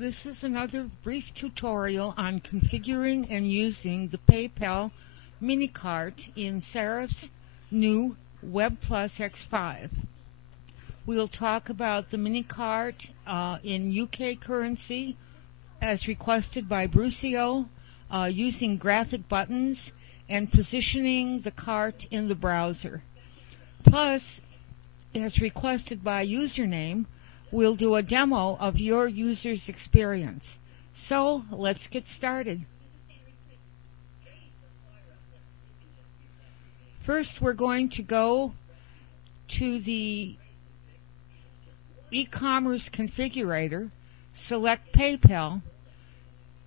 This is another brief tutorial on configuring and using the PayPal Minicart in Serif's new WebPlus X5. We'll talk about the Minicart in UK currency as requested by Brucio, using graphic buttons and positioning the cart in the browser. Plus, as requested by username, we'll do a demo of your user's experience. So, let's get started. First, we're going to go to the e-commerce configurator, select PayPal,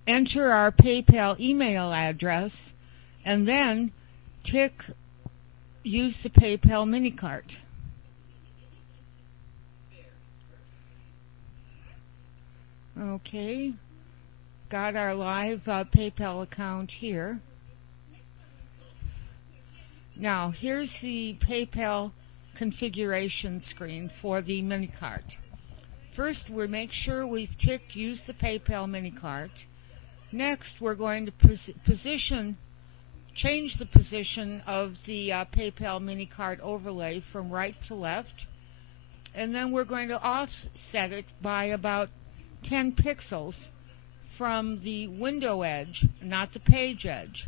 enter our PayPal email address, and then tick Use the PayPal Minicart. Okay, got our live PayPal account here. Now, here's the PayPal configuration screen for the Minicart. First, we'll make sure we've ticked Use the PayPal Minicart. Next, we're going to change the position of the PayPal Minicart overlay from right to left. And then we're going to offset it by about 10 pixels from the window edge, not the page edge.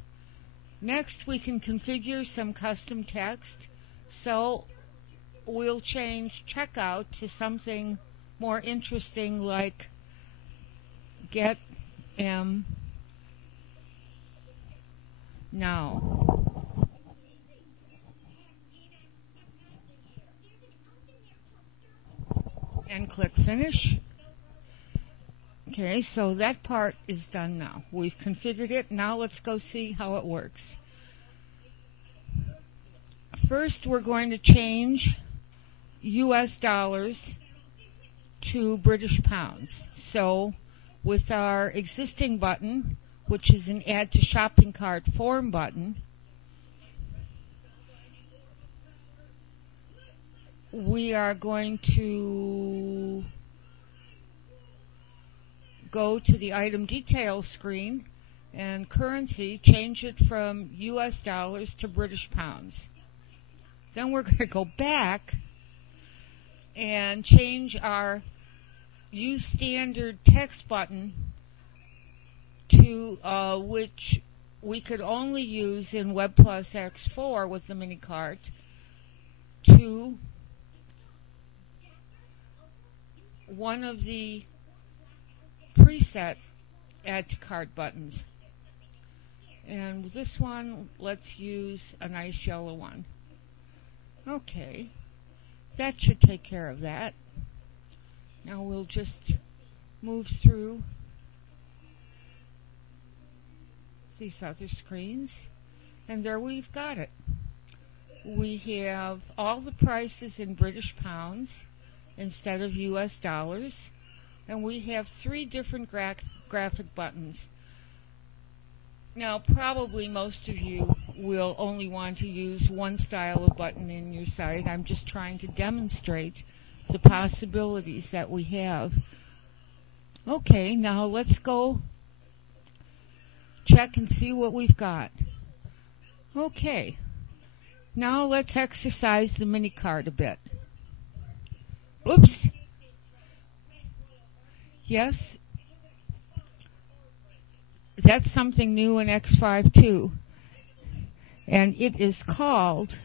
Next, we can configure some custom text, so we'll change checkout to something more interesting like get now. And click finish. Okay, so that part is done now. We've configured it. Now let's go see how it works. First, we're going to change US dollars to British pounds. So, with our existing button, which is an Add to Shopping Cart form button, we are going to go to the item details screen and currency, change it from US dollars to British pounds. Then we're going to go back and change our use standard text button to which we could only use in WebPlus X4 with the Minicart, to one of the preset add to cart buttons. And this one, let's use a nice yellow one. Okay, that should take care of that. Now we'll just move through these other screens, and there we've got it. We have all the prices in British pounds instead of US dollars, and we have 3 different graphic buttons. Now, probably most of you will only want to use one style of button in your site. I'm just trying to demonstrate the possibilities that we have. Okay, now let's go check and see what we've got. Okay, now let's exercise the Minicart a bit. Oops. Yes, that's something new in X5 too, and it is called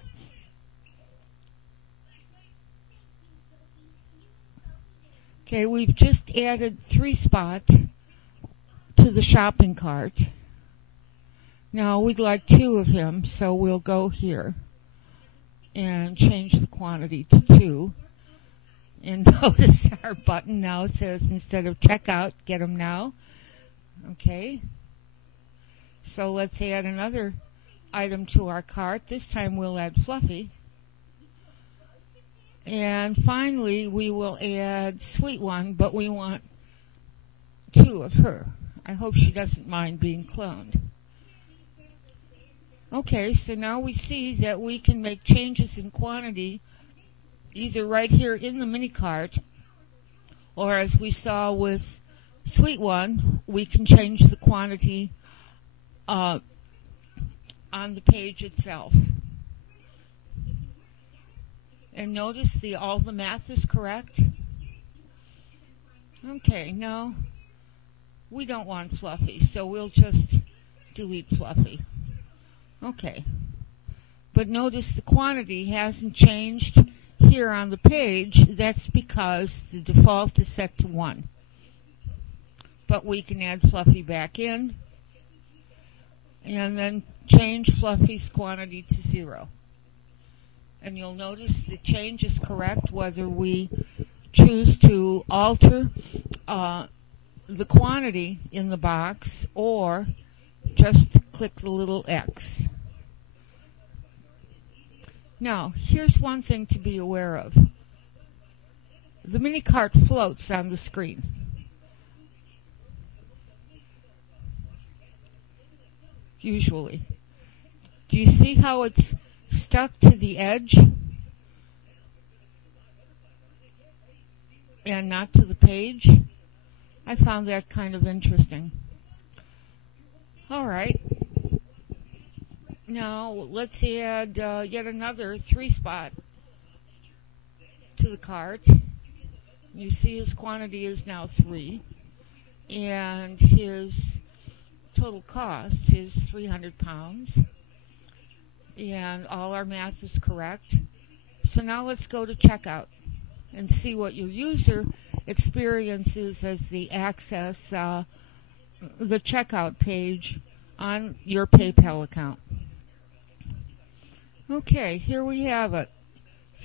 we've just added 3 spots to the shopping cart. Now we'd like 2 of him, so we'll go here and change the quantity to 2. And notice our button now says, instead of checkout, get him now. Okay. So let's add another item to our cart. This time we'll add Fluffy. And finally, we will add Sweet One, but we want 2 of her. I hope she doesn't mind being cloned. Okay, so now we see that we can make changes in quantity either right here in the Minicart, or as we saw with sweet one, we can change the quantity on the page itself. And notice all the math is correct. Okay, no, we don't want Fluffy, so we'll just delete Fluffy. Okay, but notice the quantity hasn't changed here on the page. That's because the default is set to 1. But we can add Fluffy back in and then change Fluffy's quantity to 0. And you'll notice the change is correct whether we choose to alter the quantity in the box or just click the little X. Now, here's one thing to be aware of. The Minicart floats on the screen. Usually. Do you see how it's stuck to the edge and not to the page? I found that kind of interesting. All right. Now let's add yet another 3-spot to the cart. You see his quantity is now 3, and his total cost is 300 pounds. And all our math is correct. So now let's go to checkout and see what your user experiences as they access the checkout page on your PayPal account. Okay, here we have it.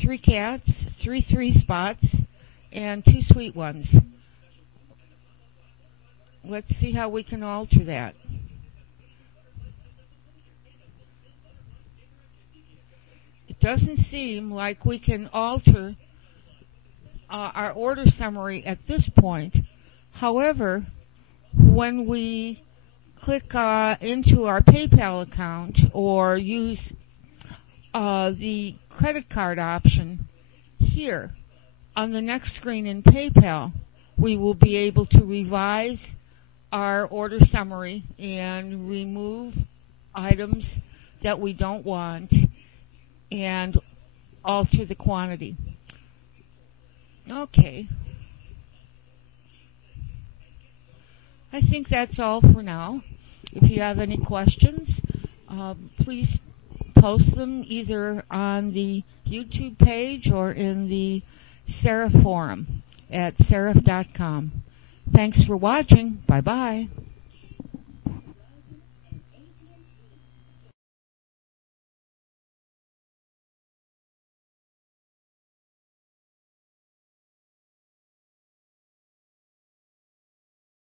3 cats, 3 spots, and 2 sweet ones. Let's see how we can alter that. It doesn't seem like we can alter our order summary at this point. However, when we click into our PayPal account or use the credit card option here on the next screen in PayPal, we will be able to revise our order summary and remove items that we don't want and alter the quantity. Okay. I think that's all for now. If you have any questions, please post them either on the YouTube page or in the Serif forum at serif.com. Thanks for watching. Bye-bye.